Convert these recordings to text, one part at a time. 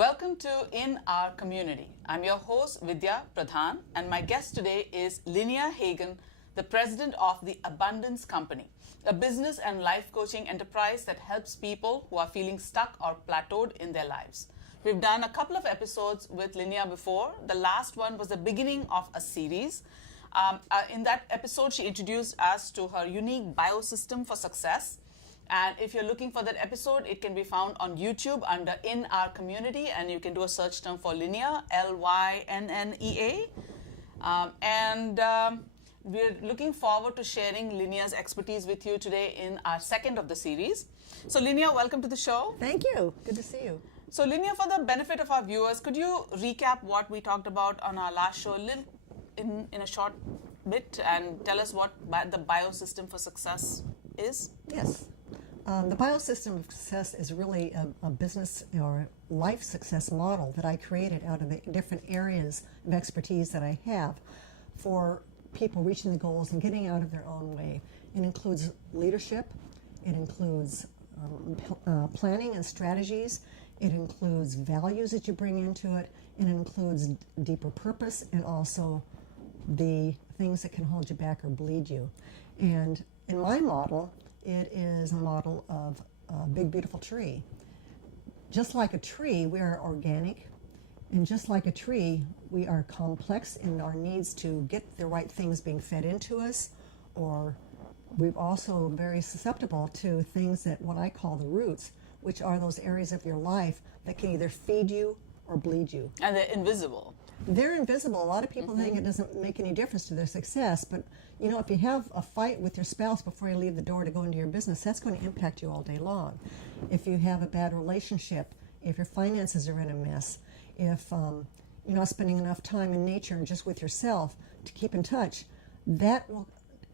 Welcome to In Our Community. I'm your host Vidya Pradhan, and my guest today is Lynnea Hagen, the president of the Abundance Company, a business and life coaching enterprise that helps people who are feeling stuck or plateaued in their lives. We've done a couple of episodes with Lynnea before. The last one was the beginning of a series. In that episode, she introduced us to her unique biosystem for success. And if you're looking for that episode, it can be found on YouTube under In Our Community, and you can do a search term for Lynnea, Lynnea. We're looking forward to sharing Lynnea's expertise with you today in our second of the series. So Lynnea, welcome to the show. Thank you. Good to see you. So Lynnea, for the benefit of our viewers, could you recap what we talked about on our last show in a short bit and tell us what the biosystem for success is? Yes. The biosystem of success is really a business or life success model that I created out of the different areas of expertise that I have for people reaching the goals and getting out of their own way. It includes leadership, it includes planning and strategies, it includes values that you bring into it, it includes deeper purpose, and also the things that can hold you back or bleed you. And in my model, it is a model of a big, beautiful tree. Just like a tree, we are organic, and just like a tree, we are complex in our needs to get the right things being fed into us, or we're also very susceptible to things that what I call the roots, which are those areas of your life that can either feed you or bleed you. And they're invisible. They're invisible. A lot of people think it doesn't make any difference to their success, but you know, if you have a fight with your spouse before you leave the door to go into your business, that's going to impact you all day long. If you have a bad relationship, if your finances are in a mess, if you're not spending enough time in nature and just with yourself to keep in touch, that will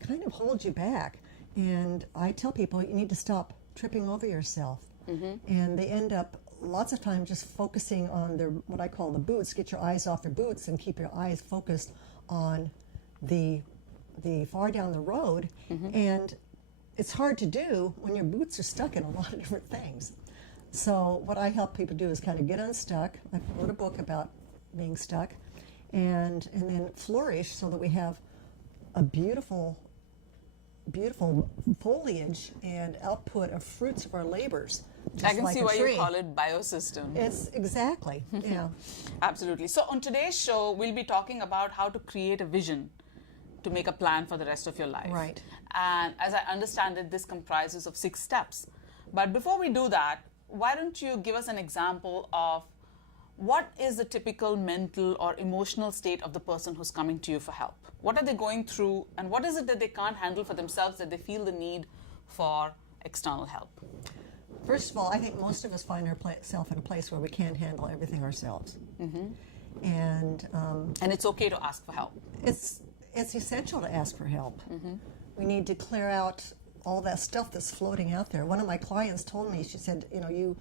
kind of hold you back. And I tell people you need to stop tripping over yourself. And they end up lots of time just focusing on their, what I call the boots. Get your eyes off their boots and keep your eyes focused on the far down the road. And it's hard to do when your boots are stuck in a lot of different things. So what I help people do is kind of get unstuck. I wrote a book about being stuck, and then flourish so that we have a beautiful foliage and output of fruits of our labors. I can see why you call it biosystem. It's exactly, yeah. Absolutely. So on today's show, we'll be talking about how to create a vision to make a plan for the rest of your life. Right. And as I understand it, this comprises of 6 steps. But before we do that, why don't you give us an example of what is the typical mental or emotional state of the person who's coming to you for help? What are they going through, and what is it that they can't handle for themselves that they feel the need for external help? First of all, I think most of us find ourselves in a place where we can't handle everything ourselves. And it's okay to ask for help. It's essential to ask for help. We need to clear out all that stuff that's floating out there. One of my clients told me, she said, you know, you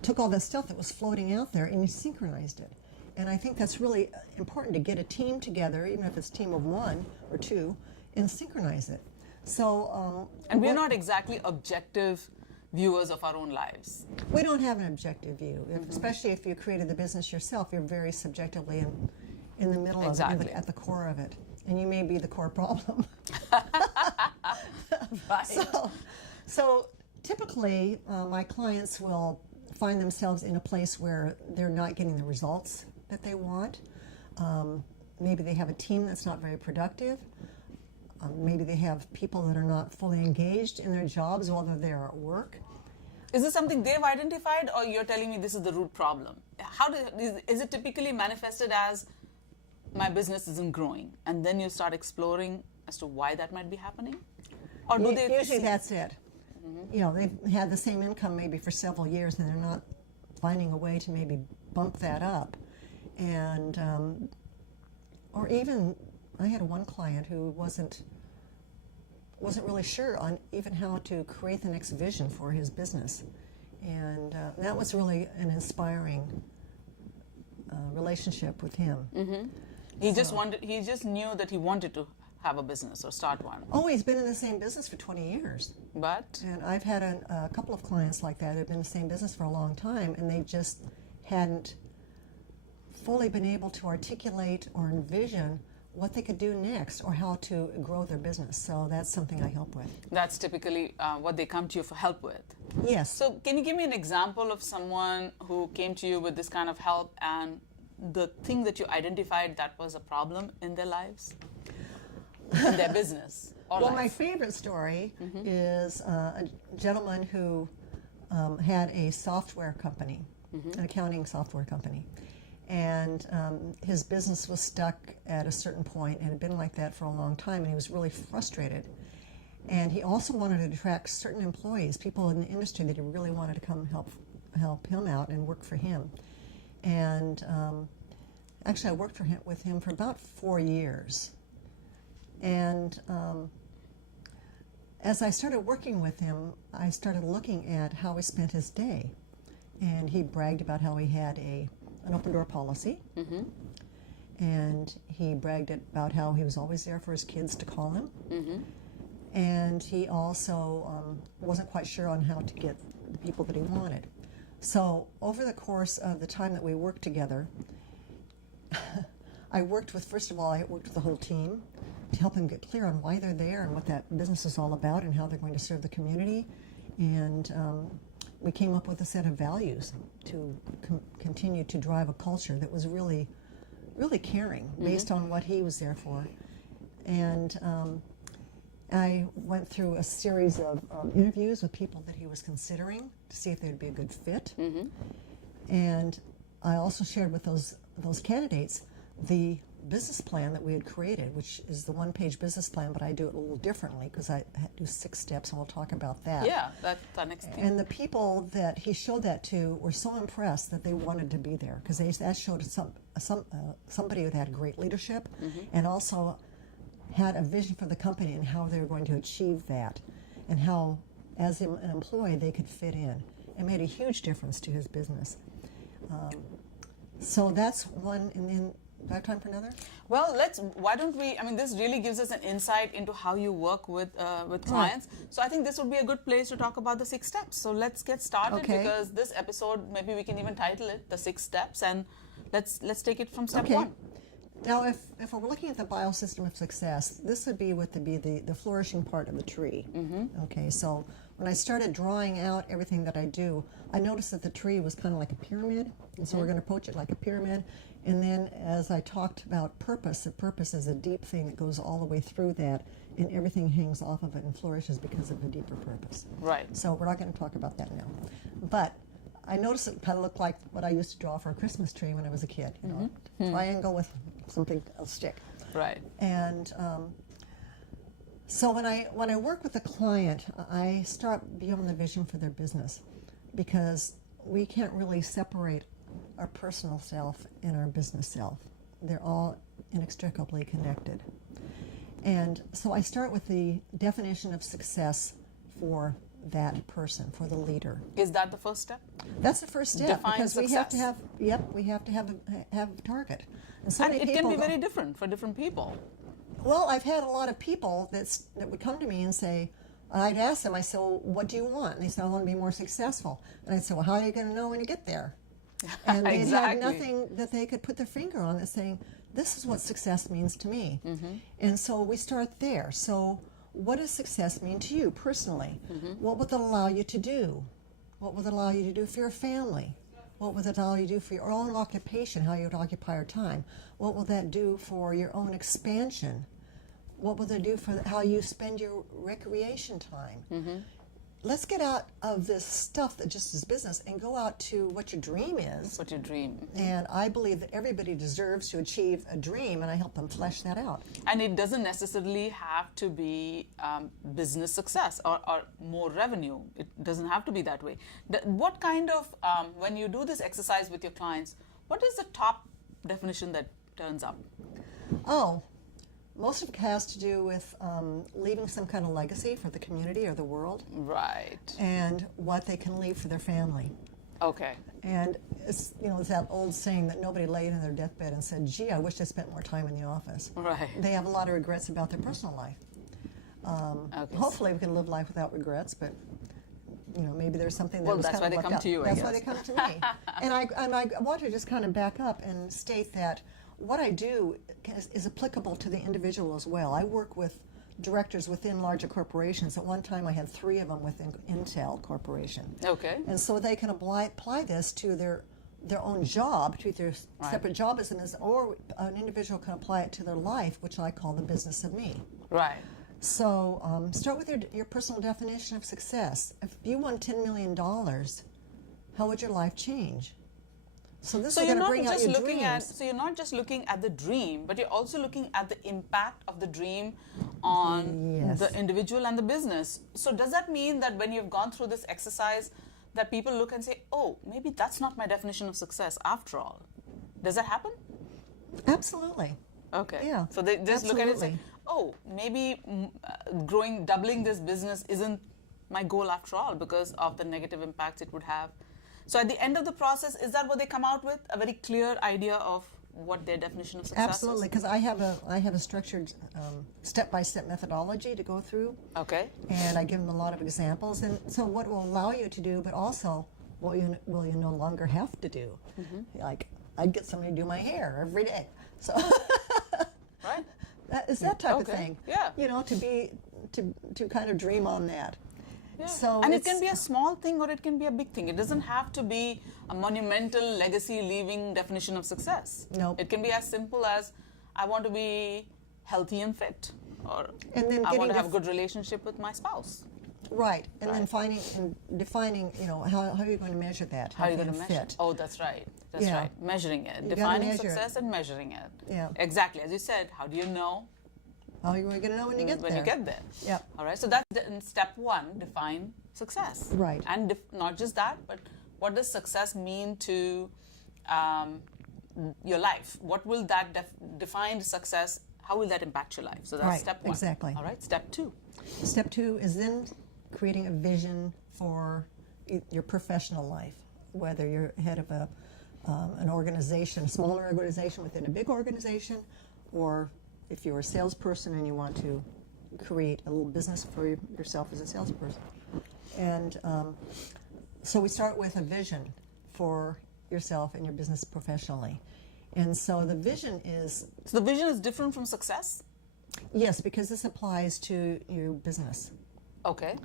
took all that stuff that was floating out there and you synchronized it. And I think that's really important, to get a team together, even if it's a team of 1 or 2, and synchronize it. So, and we're not exactly objective viewers of our own lives. We don't have an objective view, especially if you created the business yourself. You're very subjectively in the middle of it, at the core of it. And you may be the core problem. Right. So typically, my clients will find themselves in a place where they're not getting the results that they want. Maybe they have a team that's not very productive. Maybe they have people that are not fully engaged in their jobs while they're at work. Is this something they've identified, or you're telling me this is the root problem? Is it typically manifested as my business isn't growing, and then you start exploring as to why that might be happening? Or do they usually that's it. You know, they've had the same income maybe for several years, and they're not finding a way to maybe bump that up. And or even I had one client who wasn't really sure on even how to create the next vision for his business, and that was really an inspiring relationship with him. He just knew that he wanted to have a business or start one. Oh, he's been in the same business for 20 years. But? And I've had a couple of clients like that who have been in the same business for a long time, and they just hadn't fully been able to articulate or envision what they could do next or how to grow their business. So that's something I help with. That's typically what they come to you for help with. Yes. So can you give me an example of someone who came to you with this kind of help and the thing that you identified that was a problem in their lives, in their business or Well, life? my favorite story is a gentleman who had a software company, an accounting software company. And his business was stuck at a certain point and had been like that for a long time, and he was really frustrated. And he also wanted to attract certain employees, people in the industry that he really wanted to come help him out and work for him. And actually, I worked with him for about 4 years. And as I started working with him, I started looking at how he spent his day. And he bragged about how he had an open door policy. And he bragged about how he was always there for his kids to call him. And he also wasn't quite sure on how to get the people that he wanted. So over the course of the time that we worked together, first of all, I worked with the whole team to help him get clear on why they're there and what that business is all about and how they're going to serve the community. And we came up with a set of values to continue to drive a culture that was really, really caring based on what he was there for. And I went through a series of interviews with people that he was considering to see if they'd be a good fit. And I also shared with those candidates the business plan that we had created, which is the one-page business plan, but I do it a little differently because I do 6 steps, and we'll talk about that. Yeah, that's the next thing. And the people that he showed that to were so impressed that they wanted to be there because that showed somebody who had great leadership and also had a vision for the company and how they were going to achieve that and how, as an employee, they could fit in. It made a huge difference to his business. So that's one, and then do I have time for another? Well, why don't we, this really gives us an insight into how you work with clients. So I think this would be a good place to talk about the 6 steps. So let's get started because this episode, maybe we can even title it The 6 Steps, and let's take it from step 1. Now, if we're looking at the biosystem of success, this would be the flourishing part of the tree. Okay, so when I started drawing out everything that I do, I noticed that the tree was kind of like a pyramid, and so we're going to approach it like a pyramid. And then as I talked about purpose, the purpose is a deep thing that goes all the way through that, and everything hangs off of it and flourishes because of a deeper purpose. Right. So we're not going to talk about that now. But I noticed it kind of looked like what I used to draw for a Christmas tree when I was a kid. You know, triangle with something, a stick. Right. And so when I work with a client, I start beyond the vision for their business because we can't really separate our personal self and our business self. They're all inextricably connected. And so I start with the definition of success for that person, for the leader. Is that the first step? That's the first step. Define because success. we have to have a target. And so And many it people can be very different for different people. Well, I've had a lot of people that would come to me and say, I'd ask them, I said, well, what do you want? And they said, I want to be more successful. And I'd say, well, how are you going to know when you get there? And they'd have nothing that they could put their finger on that's saying, this is what success means to me. And so we start there. So what does success mean to you personally? What would that allow you to do? What would it allow you to do for your family? What would it allow you to do for your own occupation, how you would occupy your time? What will that do for your own expansion? What will it do for how you spend your recreation time? Let's get out of this stuff that just is business and go out to what your dream is. What your dream. And I believe that everybody deserves to achieve a dream, and I help them flesh that out. And it doesn't necessarily have to be business success or more revenue. It doesn't have to be that way. What kind of, when you do this exercise with your clients, what is the top definition that turns up? Oh, most of it has to do with leaving some kind of legacy for the community or the world. Right. And what they can leave for their family. Okay. And it's that old saying that nobody laid in their deathbed and said, gee, I wish I spent more time in the office. Right. They have a lot of regrets about their personal life. Hopefully we can live life without regrets, but maybe there's something that Well, was that's kind why of they left come out. to you, I That's why guess. they come to me. and I want to just kind of back up and state that what I do is applicable to the individual as well. I work with directors within larger corporations. At one time, I had 3 of them within Intel Corporation. Okay. And so they can apply this to their own job, to their separate job as or an individual can apply it to their life, which I call the business of me. Right. So start with your personal definition of success. If you won $10 million, how would your life change? So this is going to bring out your dreams. So you're not just looking at the dream, but you're also looking at the impact of the dream on the individual and the business. So does that mean that when you've gone through this exercise, that people look and say, oh, maybe that's not my definition of success after all? Does that happen? Absolutely. Okay. Yeah. So they just look at it and say, oh, maybe doubling this business isn't my goal after all because of the negative impacts it would have. So at the end of the process, is that what they come out with? A very clear idea of what their definition of success Absolutely, because I have a structured step-by-step methodology to go through. Okay. And I give them a lot of examples. And so what will allow you to do, but also what you no longer have to do. Like, I'd get somebody to do my hair every day. So Right. It's that type of thing. Yeah. To kind of dream on that. Yeah. So and it can be a small thing or it can be a big thing. It doesn't have to be a monumental legacy-leaving definition of success. Nope. It can be as simple as, I want to be healthy and fit, or and then I want to have a good relationship with my spouse. Right, and then finding and defining, how are you going to measure that? How are you going to measure fit? it? Oh, that's right. That's Yeah. right. Measuring it. You gotta Defining measure success and measuring it. Yeah. Exactly. As you said, how do you know? How are you going to know when you get there? When you get there. Yeah. All right. So that's step 1, define success. Right. And not just that, but what does success mean to your life? What will that defined success, how will that impact your life? So that's step 1. Exactly. All right. Step 2. Step 2 is then creating a vision for your professional life, whether you're head of an organization, a smaller organization within a big organization, or if you're a salesperson and you want to create a little business for yourself as a salesperson. And so we start with a vision for yourself and your business professionally. And so the vision is... So the vision is different from success? Yes, because this applies to your business. Okay.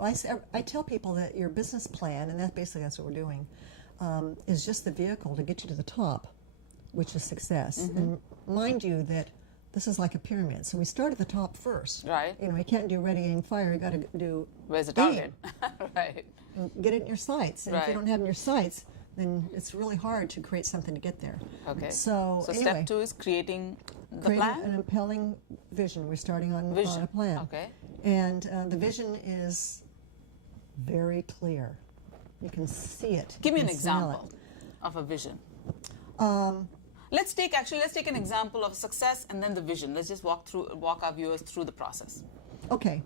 I tell people that your business plan, and that's what we're doing, is just the vehicle to get you to the top, which is success. And mind you that this is like a pyramid. So we start at the top first. Right. You can't do ready, aim, fire. You got to do Where's the target? Right. and get it in your sights. And if you Right. don't have it in your sights, then it's really hard to create something to get there. Okay. So anyway, step 2 is creating the creating plan? an impelling vision. We're starting on a plan. Okay. And the vision is very clear. You can see it. Give me you an can smell example of a vision. it. Let's take an example of success and then the vision. Let's just walk our viewers through the process. Okay.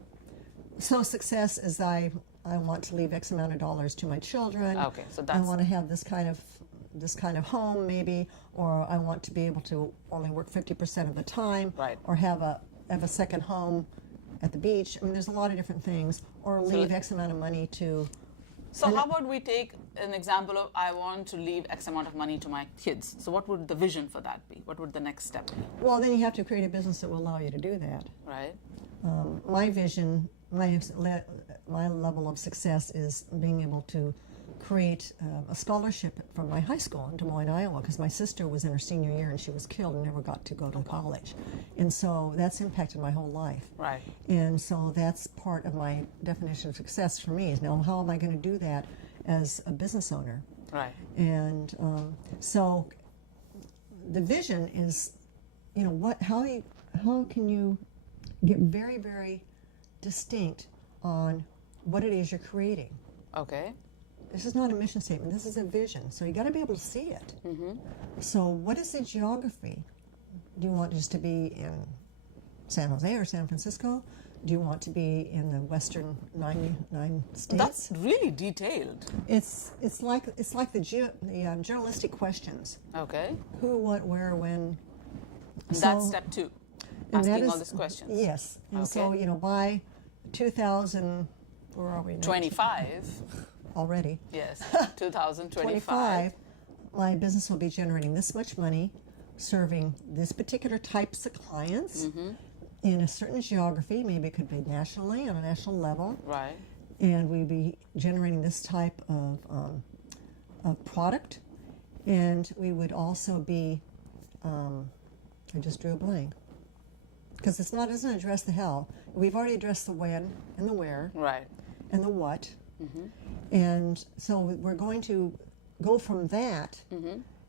So success is I want to leave X amount of dollars to my children. Okay, so I that's... want to have this kind of home maybe, or I want to be able to only work 50% of the time, Right. or have a second home at the beach. I mean, there's a lot of different things, or leave X amount of money to... So how about we take an example of, I want to leave X amount of money to my kids. So what would the vision for that be? What would the next step be? Well, then you have to create a business that will allow you to do that. Right. My vision, my level of success is being able to create a scholarship from my high school in Des Moines, Iowa, because my sister was in her senior year and she was killed and never got to go to college. And so that's impacted my whole life. Right. And so that's part of my definition of success for me is now how am I going to do that as a business owner? Right. And so the vision is, how can you get very, very distinct on what it is you're creating? Okay. This is not a mission statement. This is a vision. So you got to be able to see it. So what is the geography? Do you want just to be in San Jose or San Francisco? Do you want to be in the western 99 states? That's really detailed. It's like the journalistic questions. Okay. Who, what, where, when. That's step 2. And that Asking is, all these questions. Yes. And Okay. so, by 2000, where are we now? 25. Already. Yes, 2025. 25, my business will be generating this much money, serving this particular types of clients in a certain geography. Maybe it could be nationally, on a national level. Right. And we'd be generating this type of product. And we would also be, I just drew a blank. Because it doesn't address the how. We've already addressed the when and the where. Right. And the what. And so we're going to go from that,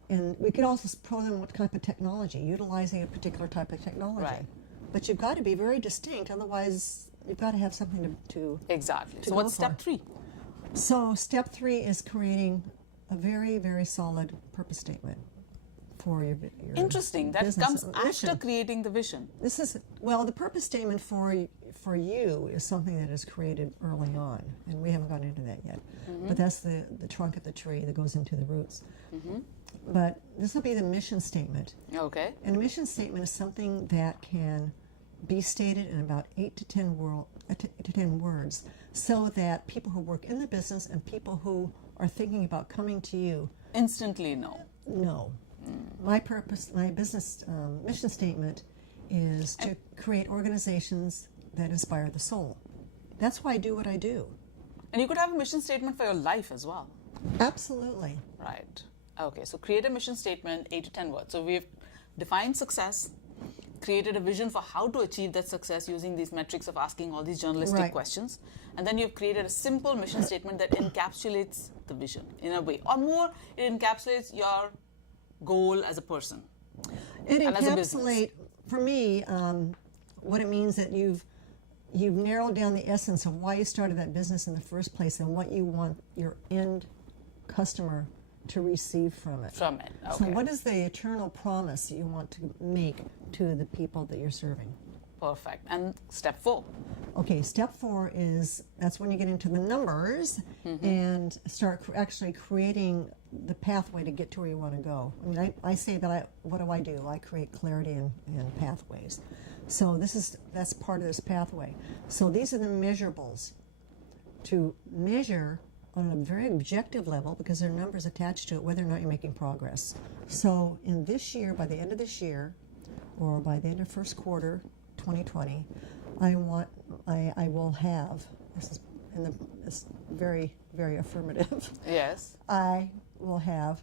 and we could also program what type of technology, utilizing a particular type of technology. Right. But you've got to be very distinct, otherwise you've got to have something to Exactly. to So go what's for. step 3? So step 3 is creating a very, very solid purpose statement for your Interesting. That business comes after mission. creating the vision. This is, well, the purpose statement for you is something that is created early on, and we haven't gone into that yet. But that's the trunk of the tree that goes into the roots. But this will be the mission statement. Okay. And a mission statement is something that can be stated in about 8 to 10 words, so that people who work in the business and people who are thinking about coming to you Instantly know. My purpose, my business mission statement is to create organizations that inspire the soul. That's why I do what I do. And you could have a mission statement for your life as well. Absolutely. Right. Okay, so create a mission statement, 8 to 10 words. So we've defined success, created a vision for how to achieve that success using these metrics of asking all these journalistic Right. questions. And then you've created a simple mission statement that encapsulates the vision in a way. Or more, it encapsulates your goal as a person. It And as a business. encapsulate, for me, what it means that you've narrowed down the essence of why you started that business in the first place and what you want your end customer to receive from it. From it, So okay. what is the eternal promise that you want to make to the people that you're serving? Perfect. And step 4. Okay, step 4 is, that's when you get into the numbers and start actually creating the pathway to get to where you want to go. I mean, I say that what do? I create clarity and pathways. So that's part of this pathway. So these are the measurables to measure on a very objective level, because there are numbers attached to it, whether or not you're making progress. So in this year, by the end of this year, or by the end of first quarter 2020, I will have, this very, very affirmative, Yes. I will have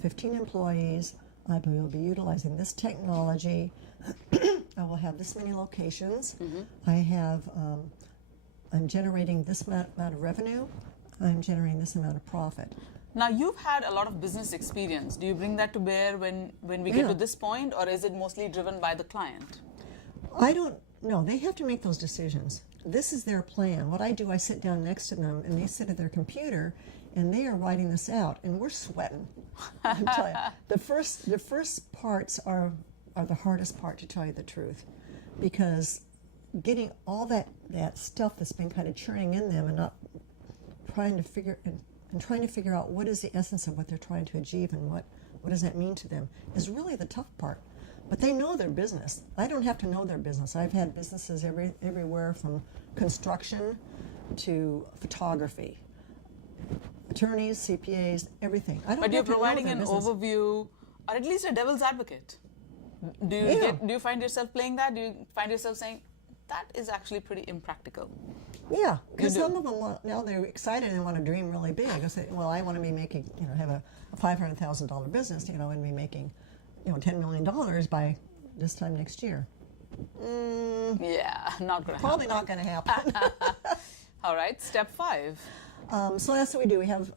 15 employees. I will be utilizing this technology. I will have this many locations. I'm generating this amount of revenue. I'm generating this amount of profit. Now, you've had a lot of business experience. Do you bring that to bear when we get Yeah. to this point, or is it mostly driven by the client? I don't know. They have to make those decisions. This is their plan. What I do, I sit down next to them, and they sit at their computer, and they are writing this out, and we're sweating. I'm telling you, the first parts are the hardest part, to tell you the truth, because getting all that stuff that's been kind of churning in them and not trying to figure out what is the essence of what they're trying to achieve and what does that mean to them is really the tough part. But they know their business. I don't have to know their business. I've had businesses everywhere from construction to photography, attorneys, CPAs, everything. I don't But you're have to know providing their an business. overview, or at least a devil's advocate. Do you find yourself playing that? Do you find yourself saying, that is actually pretty impractical? Yeah, because You do. some of them now they're excited and want to dream really big. I say, well, I want to be making, have a $500,000 business, and be making, $10 million by this time next year. Yeah, not going to Probably not going to happen. All right, step 5. So that's what we do. We have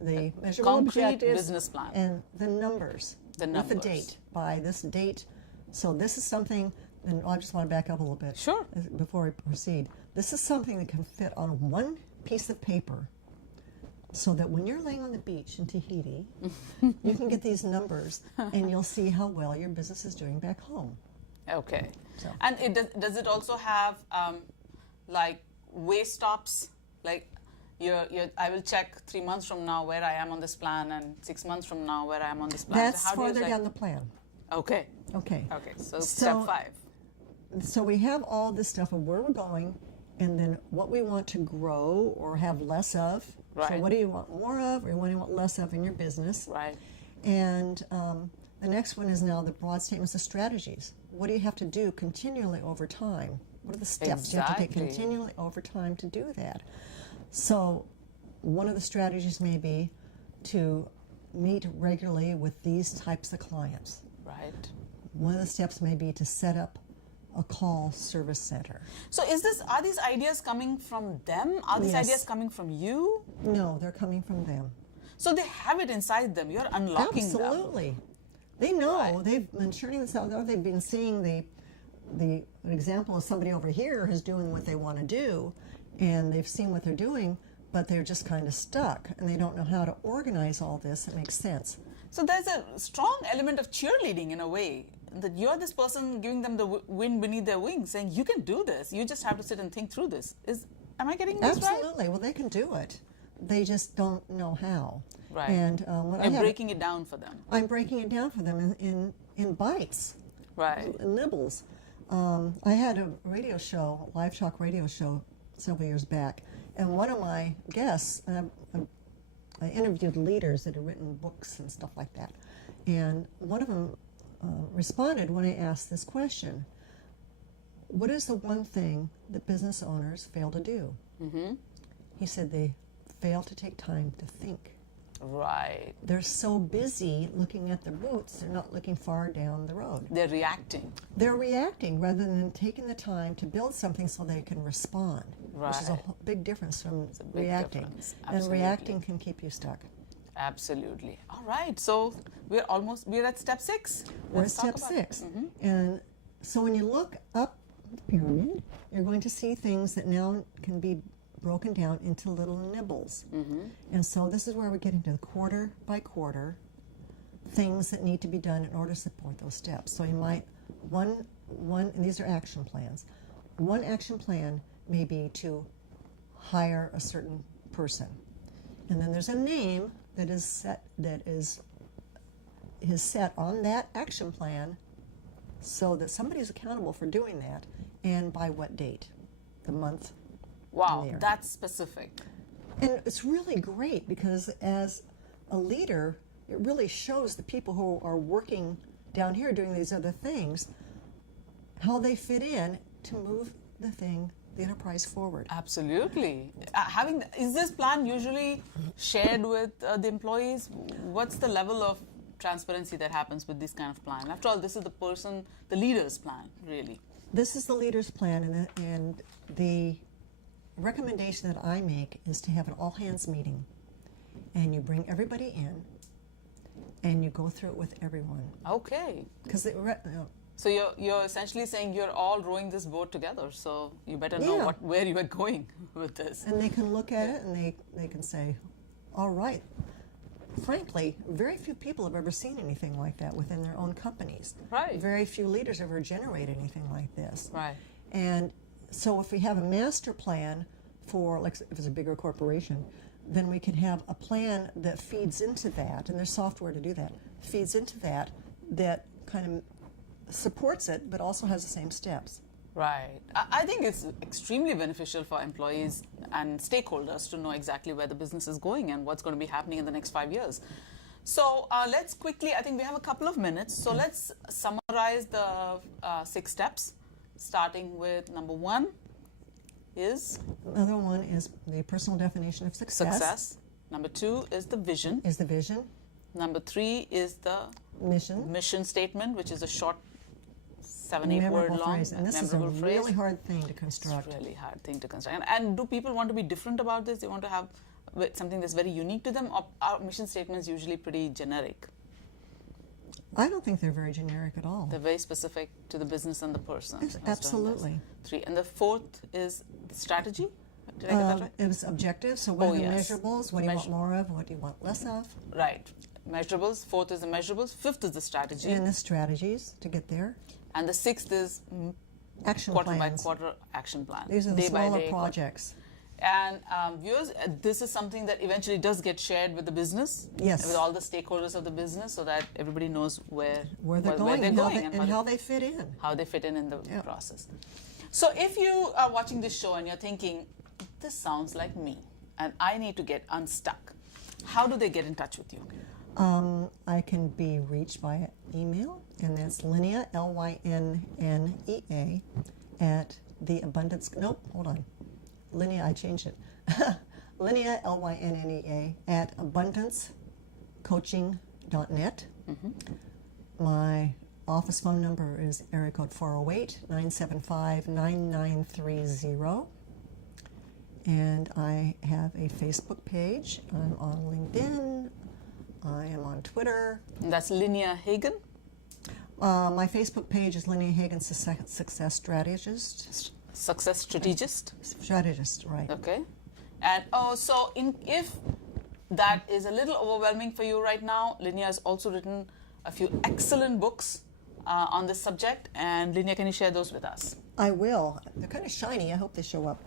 the measurable Concrete objectives business plan. and the numbers. The With the numbers. date. By this date. So this is something, and I just want to back up a little bit. Sure. Before we proceed. This is something that can fit on one piece of paper, so that when you're laying on the beach in Tahiti, you can get these numbers and you'll see how well your business is doing back home. Okay. So- And does it also have like way stops? Like I will check 3 months from now where I am on this plan, and 6 months from now where I am on this plan. That's How do you, farther down the plan. Okay. Okay. Okay. So step 5. So we have all this stuff of where we're going, and then what we want to grow or have less of. Right. So what do you want more of, or what do you want less of in your business? Right. And the next one is now the broad statements of strategies. What do you have to do continually over time? What are the steps you have to take Exactly. continually over time to do that? So one of the strategies may be to meet regularly with these types of clients. Right. One of the steps may be to set up a call service center. So are these ideas coming from them? Are these Yes. ideas coming from you? No, they're coming from them. So they have it inside them. You're unlocking them. Absolutely. They know. Right. They've been churning this out. They've been seeing the example of somebody over here who's doing what they want to do, and they've seen what they're doing, but they're just kind of stuck, and they don't know how to organize all this. It makes sense. So there's a strong element of cheerleading in a way, that you're this person giving them the wind beneath their wings, saying, you can do this. You just have to sit and think through this. Am I getting this right? Absolutely. Well, they can do it. They just don't know how. Right. And You're breaking it down for them. I'm breaking it down for them in bites, Right. nibbles. I had a radio show, live talk radio show, several years back, and one of my guests, I interviewed leaders that had written books and stuff like that, and one of them responded when I asked this question: what is the one thing that business owners fail to do? Mm-hmm. He said they fail to take time to think. Right. They're so busy looking at their boots, they're not looking far down the road. They're reacting. They're reacting rather than taking the time to build something so they can respond, which is a Right. big difference from a big reacting. difference. And Absolutely. reacting can keep you stuck. Absolutely. All right. So we're at step 6. We're at Let's talk step about 6. Mm-hmm. And so when you look up the pyramid, you're going to see things that now can be broken down into little nibbles. Mm-hmm. And so this is where we get into the quarter by quarter things that need to be done in order to support those steps. So you might, and these are action plans. One action plan may be to hire a certain person. And then there's a name that is set on that action plan so that somebody's accountable for doing that, and by what date, the month. Wow, there. that's specific. And it's really great because as a leader, it really shows the people who are working down here doing these other things how they fit in to move the enterprise forward. Absolutely. Is this plan usually shared with the employees? What's the level of transparency that happens with this kind of plan? After all, this is the leader's plan, really. This is the leader's plan, and the recommendation that I make is to have an all-hands meeting, and you bring everybody in, and you go through it with everyone. Okay. Because So you're essentially saying you're all rowing this boat together, so you better know Yeah. where you are going with this. and they can look at it and they can say, all right. Frankly, very few people have ever seen anything like that within their own companies. Right. Very few leaders ever generated anything like this. Right. And so if we have a master plan for, like if it's a bigger corporation, then we can have a plan that feeds into that, and there's software to do that, feeds into that kind of supports it, but also has the same steps. Right. I think it's extremely beneficial for employees and stakeholders to know exactly where the business is going and what's going to be happening in the next 5 years. So let's quickly, I think we have a couple of minutes, so let's summarize the 6 steps, starting with number 1 is? Another one is the personal definition of success. Number 2 is the vision. Is the vision. Number 3 is the Mission statement, which is a short 7-8 word long phrase. And this is a memorable phrase. really hard thing to construct. It's a really hard thing to construct. And do people want to be different about this? They want to have something that's very unique to them? Or are mission statements usually pretty generic? I don't think they're very generic at all. They're very specific to the business and the person. Yes, who's doing this. absolutely. 3. And the 4th is the strategy? Did I get that right? It was objective, so what are the yes. measurables? What do you want more of? What do you want less of? Right. Measurables. 4th is the measurables. 5th is the strategy. And the strategies to get there. And the 6th is Action quarter plans. by quarter action plan. These are the day by smaller day, projects. And viewers, this is something that eventually does get shared with the business, Yes. with all the stakeholders of the business, so that everybody knows where Where they're going and how they fit in. how they fit in the process. So if you are watching this show and you're thinking, this sounds like me, and I need to get unstuck, how do they get in touch with you? I can be reached via email, and that's Lynnea, Lynnea, at the abundance. Nope, hold on. Lynnea, I changed it. Lynnea, Lynnea, at abundancecoaching.net. My office phone number is area code 408-975-9930. And I have a Facebook page. I'm on LinkedIn. I am on Twitter. And that's Lynnea Hagen? My Facebook page is Lynnea Hagen, Success Strategist. Success Strategist? Strategist, right. Okay. And so if that is a little overwhelming for you right now, Lynnea has also written a few excellent books on this subject. And Lynnea, can you share those with us? I will. They're kind of shiny. I hope they show up.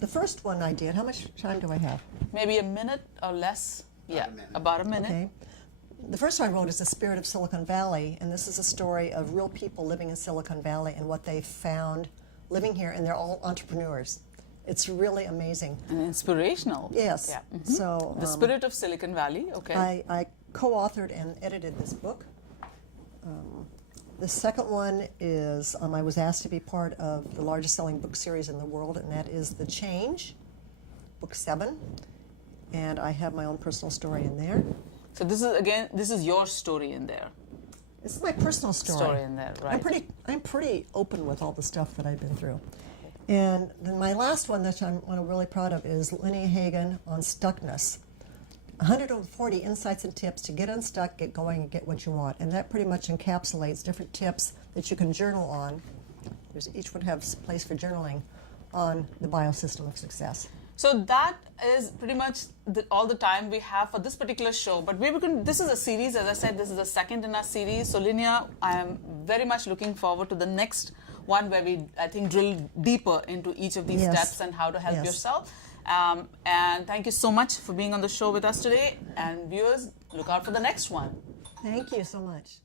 The first one I did, how much time do I have? Maybe a minute or less. Yeah, about a minute. Okay. The first one I wrote is The Spirit of Silicon Valley, and this is a story of real people living in Silicon Valley and what they found living here, and they're all entrepreneurs. It's really amazing. And inspirational. Yes. Yeah. So The Spirit of Silicon Valley, okay. I co-authored and edited this book. The second one is I was asked to be part of the largest selling book series in the world, and that is The Change, book 7. And I have my own personal story in there. So this is your story in there. This is my personal story. Story in there, right. I'm pretty open with all the stuff that I've been through. And then my last one that I'm really proud of is Lynnea Hagen on stuckness. 140 insights and tips to get unstuck, get going, and get what you want. And that pretty much encapsulates different tips that you can journal on. Each would have a place for journaling on the biosystem of success. So that is pretty much all the time we have for this particular show. But this is a series, as I said, this is the second in our series. So Lynnea, I am very much looking forward to the next one where we, I think, drill deeper into each of these steps and how to help yourself. And thank you so much for being on the show with us today. And viewers, look out for the next one. Thank you so much.